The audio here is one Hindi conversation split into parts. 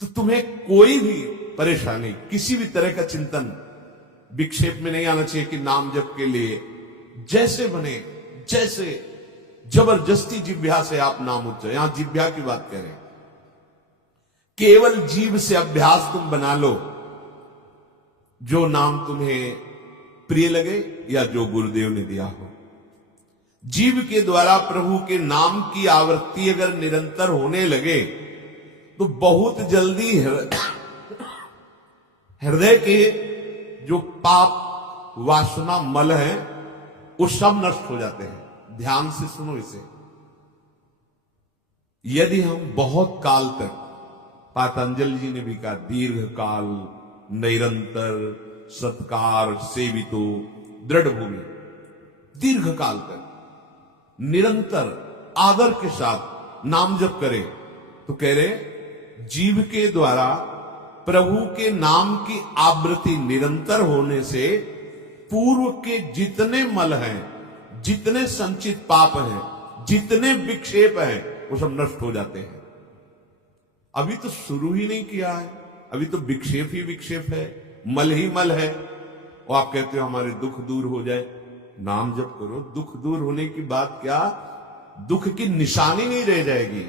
तो तुम्हें कोई भी परेशानी, किसी भी तरह का चिंतन विक्षेप में नहीं आना चाहिए कि नाम जप के लिए जैसे बने, जैसे जबरदस्ती जिह्वा से आप नाम उच्चारण, यहां जिह्वा की बात करें, केवल जीभ से अभ्यास तुम बना लो, जो नाम तुम्हें प्रिय लगे या जो गुरुदेव ने दिया हो। जीव के द्वारा प्रभु के नाम की आवृत्ति अगर निरंतर होने लगे तो बहुत जल्दी हृदय के जो पाप वासना मल है वो सब नष्ट हो जाते हैं। ध्यान से सुनो इसे। यदि हम बहुत काल तक, पातंजलि जी ने भी कहा, दीर्घ काल निरंतर सत्कार सेवितो दृढ़ भूमि, दीर्घ काल तक निरंतर आदर के साथ नाम जप करे, तो कह रहे जीव के द्वारा प्रभु के नाम की आवृत्ति निरंतर होने से पूर्व के जितने मल हैं, जितने संचित पाप हैं, जितने विक्षेप हैं, वो सब नष्ट हो जाते हैं। अभी तो शुरू ही नहीं किया है, अभी तो विक्षेप ही विक्षेप है, मल ही मल है, और आप कहते हो हमारे दुख दूर हो जाए। नाम जप करो, दुख दूर होने की बात क्या, दुख की निशानी नहीं रह जाएगी।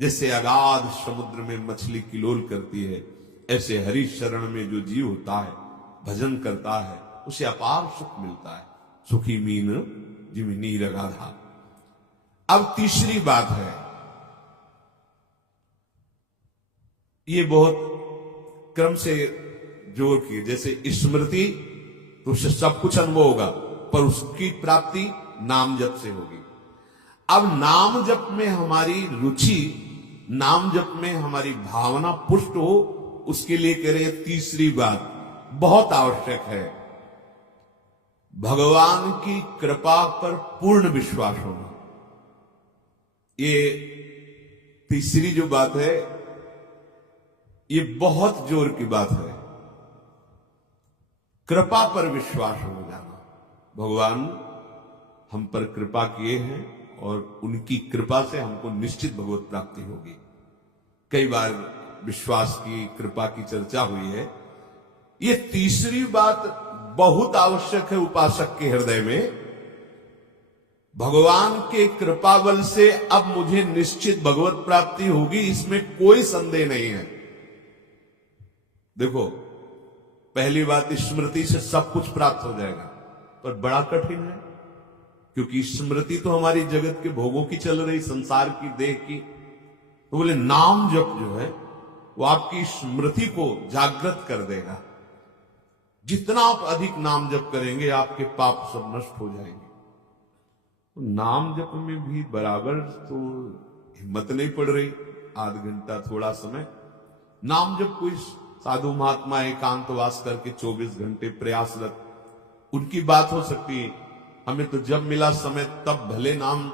जैसे अगाध समुद्र में मछली किलोल करती है, ऐसे हरि शरण में जो जीव होता है, भजन करता है, उसे अपार सुख मिलता है। सुखी मीन जिमी नीर अगाधा। अब तीसरी बात है, ये बहुत क्रम से जोर की, जैसे स्मृति तो उससे सब कुछ अनुभव होगा, पर उसकी प्राप्ति नाम जप से होगी। अब नाम जप में हमारी रुचि, नाम जप में हमारी भावना पुष्ट हो, उसके लिए कह रहे हैं तीसरी बात बहुत आवश्यक है, भगवान की कृपा पर पूर्ण विश्वास होना। ये तीसरी जो बात है, ये बहुत जोर की बात है, कृपा पर विश्वास हो जाना। भगवान हम पर कृपा किए हैं और उनकी कृपा से हमको निश्चित भगवत प्राप्ति होगी। कई बार विश्वास की, कृपा की चर्चा हुई है। ये तीसरी बात बहुत आवश्यक है उपासक के हृदय में। भगवान के कृपा बल से अब मुझे निश्चित भगवत प्राप्ति होगी, इसमें कोई संदेह नहीं है। देखो, पहली बात, स्मृति से सब कुछ प्राप्त हो जाएगा, पर बड़ा कठिन है, क्योंकि स्मृति तो हमारी जगत के भोगों की चल रही, संसार की, देह की। तो बोले नाम जप जो है वो आपकी स्मृति को जागृत कर देगा। जितना आप अधिक नाम जप करेंगे, आपके पाप सब नष्ट हो जाएंगे। तो नाम जप में भी बराबर तो हिम्मत नहीं पड़ रही, आध घंटा थोड़ा समय। नाम जप कोई साधु महात्मा एकांतवास करके 24 घंटे प्रयासरत, उनकी बात हो सकती है। हमें तो जब मिला समय तब भले नाम,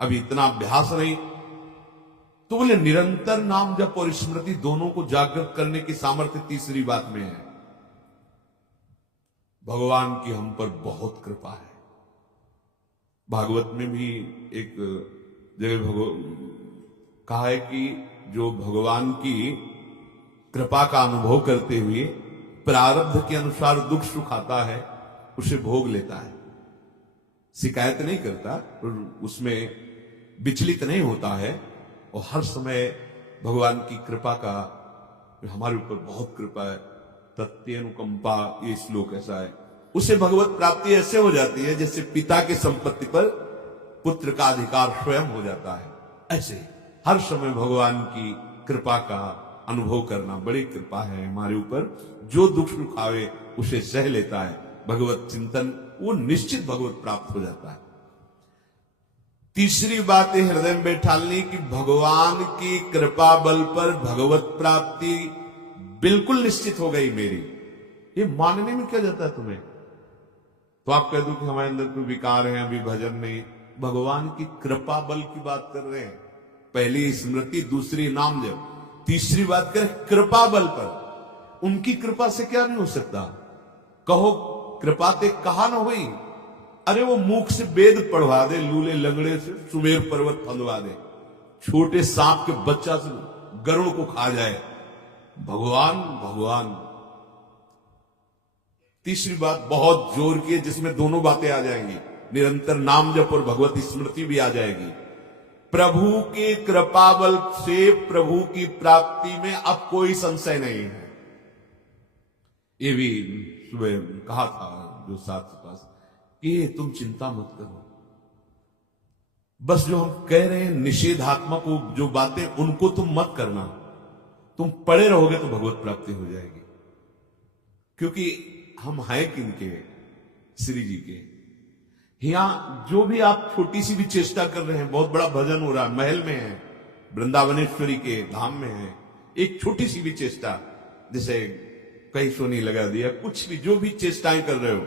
अभी इतना अभ्यास नहीं। तो बोले निरंतर नाम जप और स्मृति दोनों को जागृत करने की सामर्थ्य तीसरी बात में है। भगवान की हम पर बहुत कृपा है। भागवत में भी एक जगह कहा है कि जो भगवान की कृपा का अनुभव करते हुए प्रारब्ध के अनुसार दुख सुख आता है, उसे भोग लेता है, शिकायत नहीं करता, उसमें विचलित नहीं होता है, और हर समय भगवान की कृपा का, हमारे ऊपर बहुत कृपा है, तत्यनुकंपा, ये श्लोक ऐसा है। उसे भगवत प्राप्ति ऐसे हो जाती है जैसे पिता की संपत्ति पर पुत्र का अधिकार स्वयं हो जाता है। ऐसे हर समय भगवान की कृपा का अनुभव करना बड़ी कृपा है हमारे ऊपर। जो दुख सुख आवे उसे सह लेता है, भगवत चिंतन, वो निश्चित भगवत प्राप्त हो जाता है। तीसरी बात है हृदय में बैठालनी की, भगवान की कृपा बल पर भगवत प्राप्ति बिल्कुल निश्चित हो गई मेरी। ये मानने में क्या जाता है तुम्हें? तो आप कह दो कि हमारे अंदर कोई विकार है, अभी भजन नहीं। भगवान की कृपा बल की बात कर रहे हैं। पहली स्मृति, दूसरी नाम जप, तीसरी बात करें कृपा बल पर। उनकी कृपा से क्या नहीं हो सकता? कहो कृपा ते कहा ना हुई, अरे वो मुख से वेद पढ़वा दे, लूले लंगड़े से सुमेर पर्वत फंदवा दे, छोटे सांप के बच्चा से गरुड़ को खा जाए, भगवान भगवान। तीसरी बात बहुत जोर की है, जिसमें दोनों बातें आ जाएंगी, निरंतर नाम जप और भगवत स्मृति भी आ जाएगी। प्रभु के कृपा बल से प्रभु की प्राप्ति में अब कोई संशय नहीं है। ये भी सुबह कहा था जो साथ के पास कि तुम चिंता मत करो, बस जो हम कह रहे हैं निषेधात्मक जो बातें उनको तुम मत करना, तुम पड़े रहोगे तो भगवत प्राप्ति हो जाएगी। क्योंकि हम हैं किनके, श्री जी के। यहां जो भी आप छोटी सी भी चेष्टा कर रहे हैं, बहुत बड़ा भजन हो रहा है, महल में है, वृंदावनेश्वरी के धाम में है, एक छोटी सी भी चेष्टा, जैसे कहीं सोनी लगा दिया, कुछ भी जो भी चेष्टाएं कर रहे हो,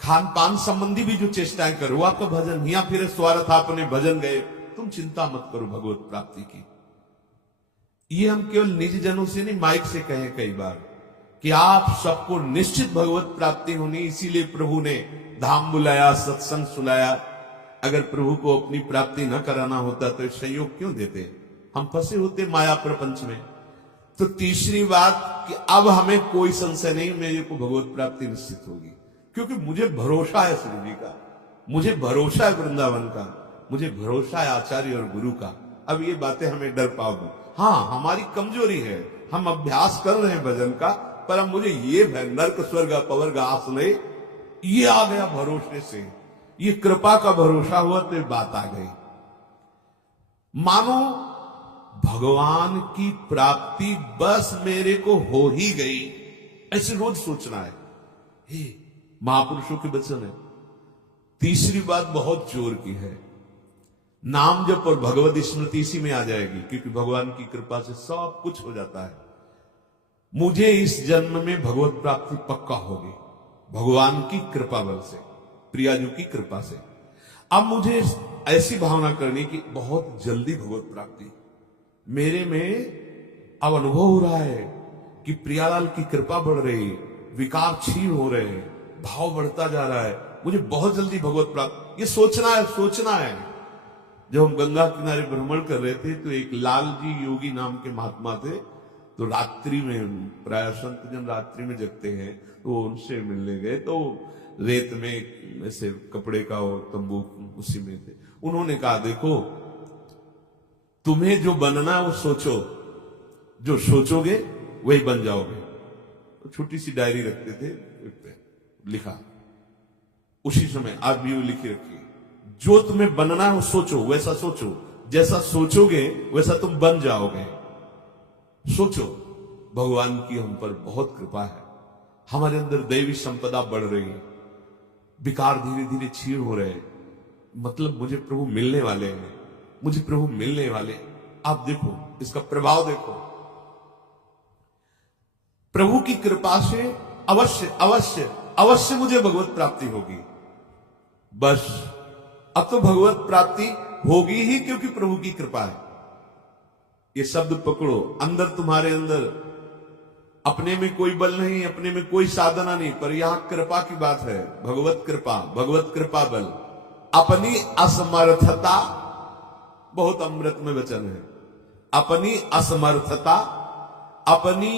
खान पान संबंधी भी जो चेष्टाएं कर रहे हो, आपका भजन या फिर स्वार्थ अपने भजन गए, तुम चिंता मत करो भगवत प्राप्ति की। ये हम केवल निज जनों से नहीं, माइक से कहें कई बार कि आप सबको निश्चित भगवत प्राप्ति होनी, इसीलिए प्रभु ने धाम बुलाया, सत्संग सुनाया। अगर प्रभु को अपनी प्राप्ति न कराना होता तो संयोग क्यों देते, हम फंसे होते माया प्रपंच में। तो तीसरी बात कि अब हमें कोई संशय नहीं, मेरे को भगवत प्राप्ति निश्चित होगी, क्योंकि मुझे भरोसा है श्री जी का, मुझे भरोसा है वृंदावन का, मुझे भरोसा है आचार्य और गुरु का। अब ये बातें हमें डर पाओगे, हाँ हमारी कमजोरी है, हम अभ्यास कर रहे हैं भजन का, पर अब मुझे ये नर्क स्वर्ग अपवर्ग आसने ये आ गया भरोसे से, ये कृपा का भरोसा हुआ तो ये बात आ गई। मानो भगवान की प्राप्ति बस मेरे को हो ही गई, ऐसे रोज सोचना है। हे महापुरुषों के वचन है। तीसरी बात बहुत जोर की है, नाम जप और भगवत स्मृति इसी में आ जाएगी, क्योंकि भगवान की कृपा से सब कुछ हो जाता है। मुझे इस जन्म में भगवत प्राप्ति पक्का होगी, भगवान की कृपा बल से, प्रियाजू की कृपा से। अब मुझे ऐसी भावना करनी कि बहुत जल्दी भगवत प्राप्ति मेरे में अब अनुभव हो रहा है कि प्रियालाल की कृपा बढ़ रही, विकार क्षीण हो रहे, भाव बढ़ता जा रहा है, मुझे बहुत जल्दी भगवत प्राप्त, ये सोचना है, सोचना है। जब हम गंगा किनारे भ्रमण कर रहे थे तो एक लाल जी योगी नाम के महात्मा थे, तो रात्रि में, प्राय संत जन रात्रि में जगते हैं, तो उनसे मिलने गए, तो रेत में ऐसे कपड़े का और तंबू उसी में थे। उन्होंने कहा देखो तुम्हें जो बनना है वो सोचो, जो सोचोगे वही बन जाओगे। तो छोटी सी डायरी रखते थे, लिखा उसी समय, आज भी वो लिखी रखी, जो तुम्हें बनना है वो सोचो, वैसा सोचो, जैसा सोचोगे वैसा तुम बन जाओगे। सोचो, भगवान की हम पर बहुत कृपा है, हमारे अंदर दैवी संपदा बढ़ रही है, विकार धीरे धीरे क्षीण हो रहे हैं, मतलब मुझे प्रभु मिलने वाले हैं, मुझे प्रभु मिलने वाले। आप देखो इसका प्रभाव देखो, प्रभु की कृपा से अवश्य अवश्य अवश्य मुझे भगवत प्राप्ति होगी। बस अब तो भगवत प्राप्ति होगी ही, क्योंकि प्रभु की कृपा है। ये शब्द पकड़ो, अंदर तुम्हारे अंदर अपने में कोई बल नहीं, अपने में कोई साधना नहीं, पर यहां कृपा की बात है, भगवत कृपा, भगवत कृपा बल। अपनी असमर्थता, बहुत अमृत में वचन है, अपनी असमर्थता, अपनी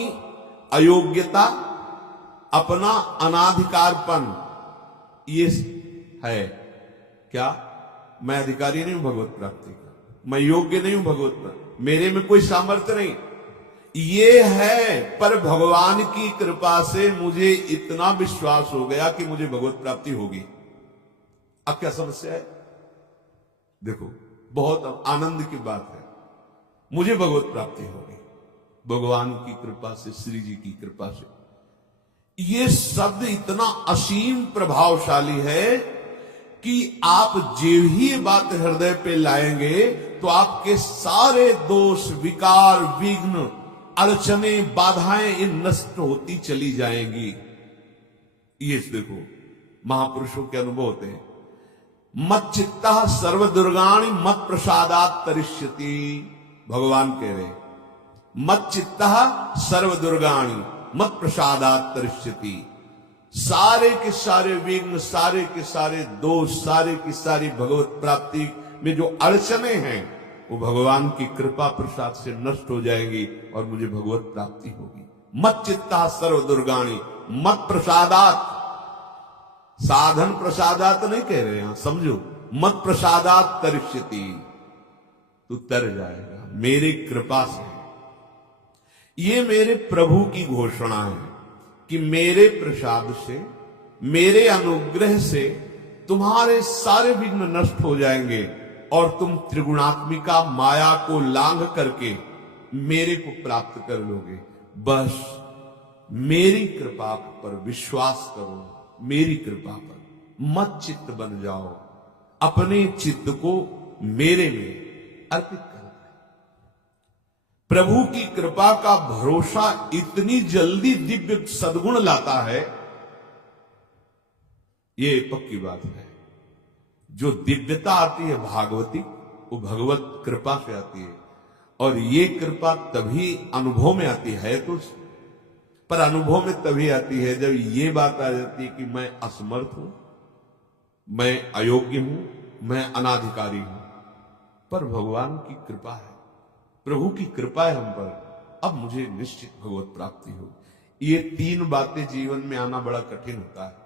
अयोग्यता, अपना अनाधिकारपन, ये है क्या, मैं अधिकारी नहीं हूं भगवत प्राप्ति का, मैं योग्य नहीं हूं भगवत प्राप्ति, मेरे में कोई सामर्थ्य नहीं, ये है। पर भगवान की कृपा से मुझे इतना विश्वास हो गया कि मुझे भगवत प्राप्ति होगी। अब क्या समस्या है, देखो बहुत आनंद की बात है, मुझे भगवत प्राप्ति होगी भगवान की कृपा से, श्री जी की कृपा से। ये शब्द इतना असीम प्रभावशाली है कि आप जो ही ये बात हृदय पे लाएंगे तो आपके सारे दोष, विकार, विघ्न, अड़चने, बाधाएं ये नष्ट होती चली जाएंगी। ये देखो महापुरुषों के अनुभव होते हैं, मत चित्ता सर्व दुर्गाणि मत प्रसादात तरिष्यति, भगवान कह रहे मत चित्ता सर्व दुर्गाणि मत प्रसादात तरिष्यति। सारे के सारे विघ्न, सारे के सारे दोष, सारे की सारी भगवत प्राप्ति में जो अड़चने हैं वो भगवान की कृपा प्रसाद से नष्ट हो जाएंगी और मुझे भगवत प्राप्ति होगी। मत चित्ता सर्व दुर्गाणी मत प्रसादात, साधन प्रसादात नहीं कह रहे हैं, समझो, मत प्रसादात तरिष्यति, तू तर जाएगा मेरी कृपा से। ये मेरे प्रभु की घोषणा है कि मेरे प्रसाद से, मेरे अनुग्रह से तुम्हारे सारे विघ्न नष्ट हो जाएंगे और तुम त्रिगुणात्मिका माया को लांघ करके मेरे को प्राप्त कर लोगे। बस मेरी कृपा पर विश्वास करो, मेरी कृपा पर मत चित्त बन जाओ, अपने चित्त को मेरे में अर्पित कर। प्रभु की कृपा का भरोसा इतनी जल्दी दिव्य सद्गुण लाता है, ये पक्की बात है। जो दिव्यता आती है भागवती, वो भगवत कृपा से आती है, और ये कृपा तभी अनुभव में आती है तो, पर अनुभव में तभी आती है जब ये बात आ जाती है कि मैं असमर्थ हूं, मैं अयोग्य हूं, मैं अनाधिकारी हूं। पर भगवान की कृपा है, प्रभु की कृपा है हम पर, अब मुझे निश्चित भगवत प्राप्ति होगी। ये तीन बातें जीवन में आना बड़ा कठिन होता है।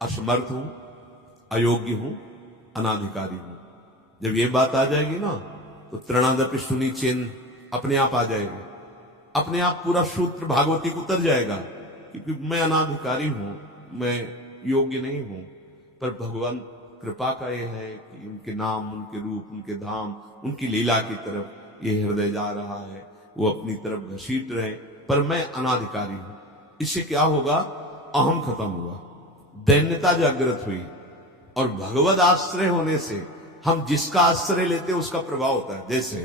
असमर्थ हूं, अयोग्य हूं, अनाधिकारी हूं। जब ये बात आ जाएगी ना तो तृणादपि सुनी चिन्ह अपने आप आ जाएगा, अपने आप पूरा सूत्र भागवती को उतर जाएगा, क्योंकि मैं अनाधिकारी हूं, मैं योग्य नहीं हूं। पर भगवान कृपा का यह है कि उनके नाम, उनके रूप, उनके धाम, उनकी लीला की तरफ ये हृदय जा रहा है, वो अपनी तरफ घसीट रहे, पर मैं अनाधिकारी हूं। इससे क्या होगा? अहम खत्म हुआ, दैन्यता जागृत हुई, और भगवद आश्रय होने से हम जिसका आश्रय लेते हैं उसका प्रभाव होता है। जैसे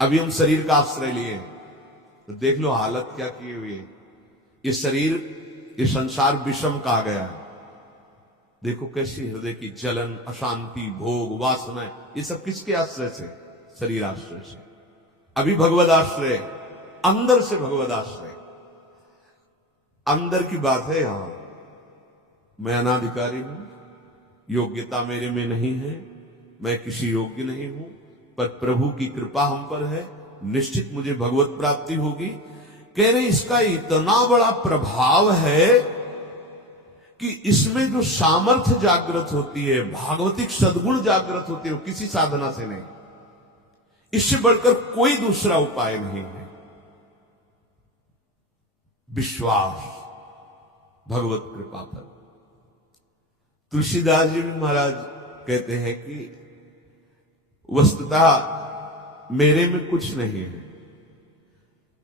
अभी हम शरीर का आश्रय लिए तो देख लो हालत क्या की हुई है। ये शरीर, ये संसार विषम कहा गया है। देखो कैसी हृदय की जलन, अशांति, भोग, वासनाएं, ये सब किसके आश्रय से? शरीर आश्रय से। अभी भगवद आश्रय, अंदर से भगवद आश्रय, अंदर की बात है। यहां मैं अनाधिकारी हूं, योग्यता मेरे में नहीं है, मैं किसी योग्य नहीं हूं, पर प्रभु की कृपा हम पर है, निश्चित मुझे भगवत प्राप्ति होगी। कह रहे इसका इतना बड़ा प्रभाव है कि इसमें जो सामर्थ्य जागृत होती है, भागवतिक सद्गुण जागृत होती है, वो किसी साधना से नहीं, इससे बढ़कर कोई दूसरा उपाय नहीं है। विश्वास भगवत कृपा पर। तुलसीदास जी महाराज कहते हैं कि वस्तुतः मेरे में कुछ नहीं है,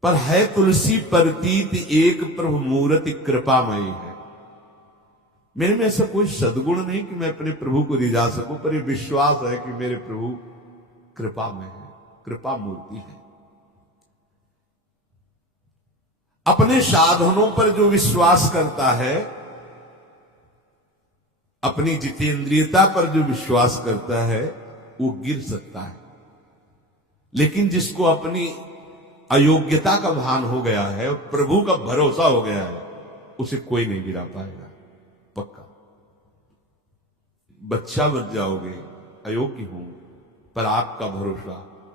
पर है तुलसी प्रतीत एक प्रभु मूर्ति कृपामयी है। मेरे में ऐसा कोई सद्गुण नहीं कि मैं अपने प्रभु को रिझा सकूं, पर यह विश्वास है कि मेरे प्रभु कृपा में है, कृपा मूर्ति है। अपने साधनों पर जो विश्वास करता है, अपनी जितेंद्रियता पर जो विश्वास करता है, वो गिर सकता है। लेकिन जिसको अपनी अयोग्यता का भान हो गया है और प्रभु का भरोसा हो गया है, उसे कोई नहीं गिरा पाएगा, पक्का। बच्चा बन जाओगे, अयोग्य हूं, पर आपका भरोसा,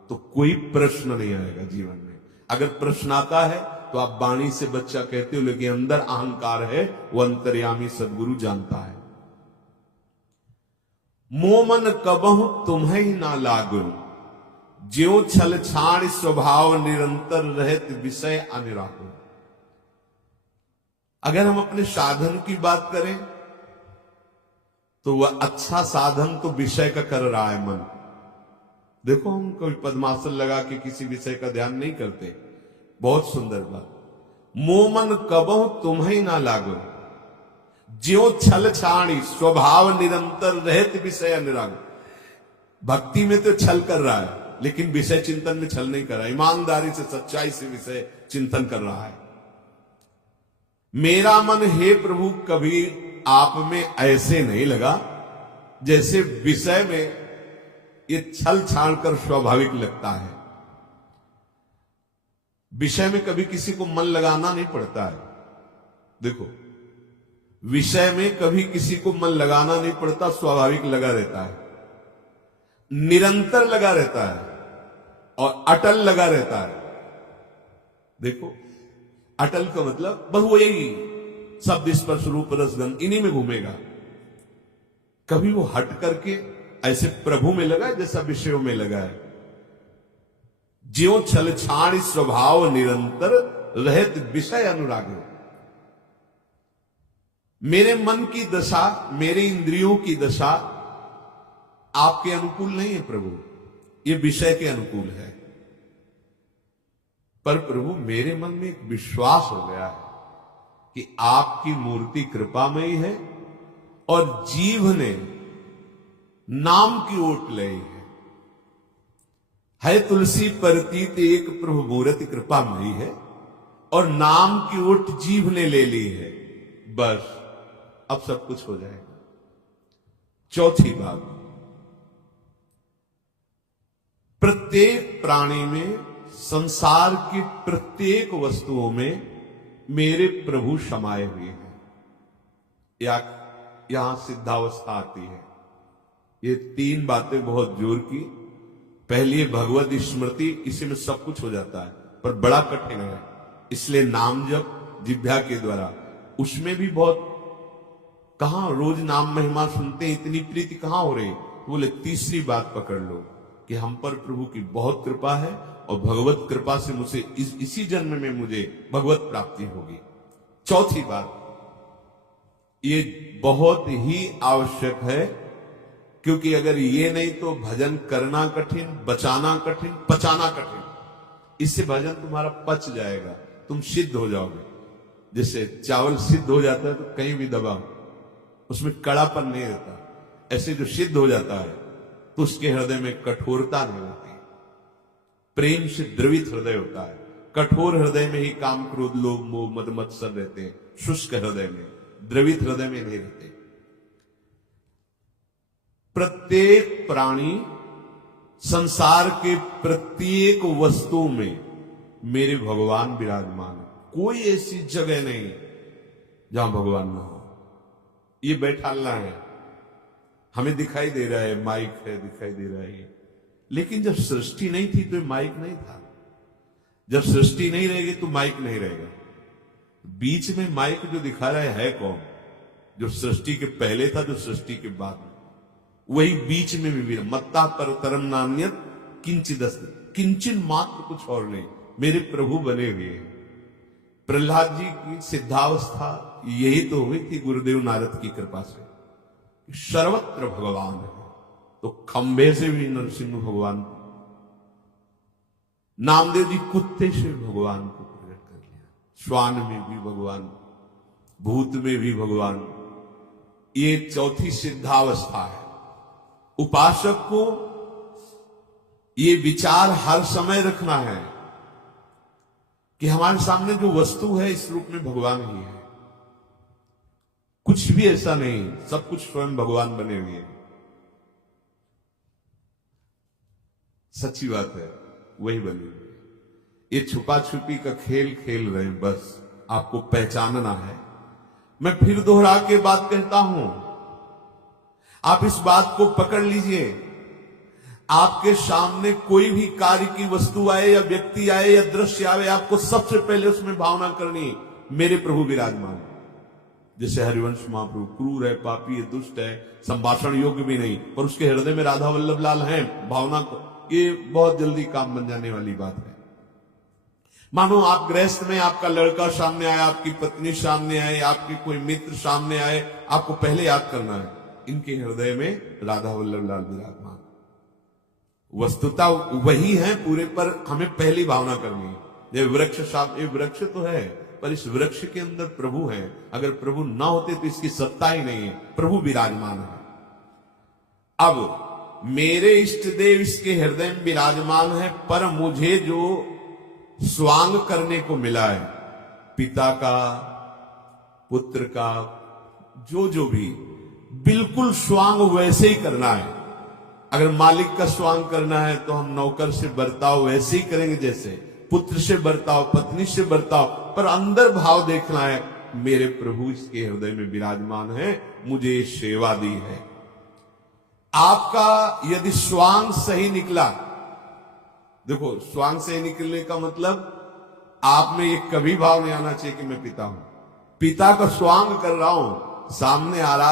तो कोई प्रश्न नहीं आएगा जीवन में। अगर प्रश्न आता है तो आप वाणी से बच्चा कहते हो, लेकिन अंदर अहंकार है, वो अंतर्यामी सदगुरु जानता है। मोमन कबहु तुम्हें ही ना लागू, ज्यो छल छाण स्वभाव निरंतर रहत विषय अनिराकुल। अगर हम अपने साधन की बात करें तो वह अच्छा साधन तो विषय का कर रहा है मन। देखो हम कोई पद्मासन लगा के किसी विषय का ध्यान नहीं करते, बहुत सुंदर बात। मोमन कबहु तुम्हें ना लागो, ज्यो छल छाणी स्वभाव निरंतर रहत विषय अनुराग। भक्ति में तो छल कर रहा है, लेकिन विषय चिंतन में छल नहीं कर रहा, ईमानदारी से, सच्चाई से विषय चिंतन कर रहा है। मेरा मन हे प्रभु कभी आप में ऐसे नहीं लगा जैसे विषय में ये छल छाड़ कर स्वाभाविक लगता है। विषय में कभी किसी को मन लगाना नहीं पड़ता है। देखो, विषय में कभी किसी को मन लगाना नहीं पड़ता, स्वाभाविक लगा रहता है, निरंतर लगा रहता है। और अटल लगा रहता है। देखो, अटल का मतलब बस वो यही शब्द स्पर्श रूप रसगंध इन्हीं में घूमेगा। कभी वो हट करके ऐसे प्रभु में लगा है जैसा विषयों में लगा है। ज्यों छल छाण स्वभाव निरंतर रहत विषय अनुराग। मेरे मन की दशा, मेरे इंद्रियों की दशा आपके अनुकूल नहीं है प्रभु, ये विषय के अनुकूल है। पर प्रभु मेरे मन में एक विश्वास हो गया है कि आपकी मूर्ति कृपामयी है और जीव ने नाम की ओट ली है तुलसी परतीत एक प्रभु मूर्ति कृपामयी है और नाम की ओट जीव ने ले ली है। बस अब सब कुछ हो जाएगा। चौथी बात, प्रत्येक प्राणी में, संसार की प्रत्येक वस्तुओं में मेरे प्रभु समाये हुए हैं। यहां सिद्धावस्था आती है। ये तीन बातें बहुत जोर की। पहली भगवत स्मृति, इसी में सब कुछ हो जाता है, पर बड़ा कठिन है। इसलिए नाम जप जिह्वा के द्वारा, उसमें भी बहुत, कहां रोज नाम महिमा सुनते हैं, इतनी प्रीति कहां हो रही। बोले तीसरी बात पकड़ लो कि हम पर प्रभु की बहुत कृपा है और भगवत कृपा से मुझे इसी जन्म में मुझे भगवत प्राप्ति होगी। चौथी बात, ये बहुत ही आवश्यक है, क्योंकि अगर ये नहीं तो भजन करना कठिन, बचाना कठिन, पचाना कठिन। इससे भजन तुम्हारा पच जाएगा, तुम सिद्ध हो जाओगे। जैसे चावल सिद्ध हो जाता है तो कहीं भी दबाओ, उसमें कड़ापन नहीं रहता। ऐसे जो सिद्ध हो जाता है तो उसके हृदय में कठोरता नहीं होती, प्रेम से द्रवित हृदय होता है। कठोर हृदय में ही काम, क्रोध, लोभ, मोह, मद, मत्सर रहते हैं। शुष्क हृदय में, द्रवित हृदय में नहीं रहते। प्रत्येक प्राणी, संसार के प्रत्येक वस्तु में मेरे भगवान विराजमान है। कोई ऐसी जगह नहीं जहां भगवान ना हो। ये बैठालना है, हमें दिखाई दे रहा है, माइक है, दिखाई दे रहा है, लेकिन जब सृष्टि नहीं थी तो माइक नहीं था। जब सृष्टि नहीं रहेगी तो माइक नहीं रहेगा। बीच में माइक जो दिखा रहा है कौन? जो सृष्टि के पहले था, जो सृष्टि के बाद में, वही बीच में भी। मत्ता पर तरम नान्यत किंचिदस्ति, किंचन मात्र, कुछ और नहीं, मेरे प्रभु बने हुए हैं। प्रहलाद जी की सिद्धावस्था यही तो हुई थी गुरुदेव नारद की कृपा से। सर्वत्र भगवान है, तो खंबे से भी नरसिंह भगवान, नामदेव जी कुत्ते से भगवान को प्रकट कर लिया, श्वान में भी भगवान, भूत में भी भगवान। ये चौथी सिद्धावस्था है। उपासक को ये विचार हर समय रखना है कि हमारे सामने जो वस्तु है इस रूप में भगवान ही है, कुछ भी ऐसा नहीं, सब कुछ स्वयं भगवान बने हुए हैं। सच्ची बात है, वही बने हुए। ये छुपा छुपी का खेल खेल रहे हैं, बस आपको पहचानना है। मैं फिर दोहरा के बात कहता हूं, आप इस बात को पकड़ लीजिए। आपके सामने कोई भी कार्य की वस्तु आए या व्यक्ति आए या दृश्य आए, आपको सबसे पहले उसमें भावना करनी, मेरे प्रभु विराजमान। जैसे हरिवंश महाप्रभु क्रूर है, पापी है, दुष्ट है, संभाषण योग्य भी नहीं, पर उसके हृदय में राधा वल्लभ लाल है, भावना को, ये बहुत जल्दी काम बन जाने वाली बात है। मानो आप गृहस्थ में, आपका लड़का सामने आए, आपकी पत्नी सामने आए, आपके कोई मित्र सामने आए, आपको पहले याद करना है, इनके हृदय में राधा वल्लभ लाल विराजमान। वस्तुता वही है पूरे, पर हमें पहली भावना करनी है। ये वृक्ष साहब, ये वृक्ष तो है, पर इस वृक्ष के अंदर प्रभु है। अगर प्रभु ना होते तो इसकी सत्ता ही नहीं है। प्रभु विराजमान है। अब मेरे इष्ट देव इसके हृदय में विराजमान है, पर मुझे जो स्वांग करने को मिला है, पिता का, पुत्र का, जो भी, बिल्कुल स्वांग वैसे ही करना है। अगर मालिक का स्वांग करना है तो हम नौकर से बर्ताव वैसे ही करेंगे, जैसे पुत्र से बर्ताव, पत्नी से बर्ताव, पर अंदर भाव देखना है, मेरे प्रभु इसके हृदय में विराजमान है, मुझे सेवा दी है। आपका यदि स्वांग सही निकला, देखो, स्वांग से निकलने का मतलब आप में ये कभी भाव नहीं आना चाहिए कि मैं पिता हूं। पिता का स्वांग कर रहा हूं, सामने आ रहा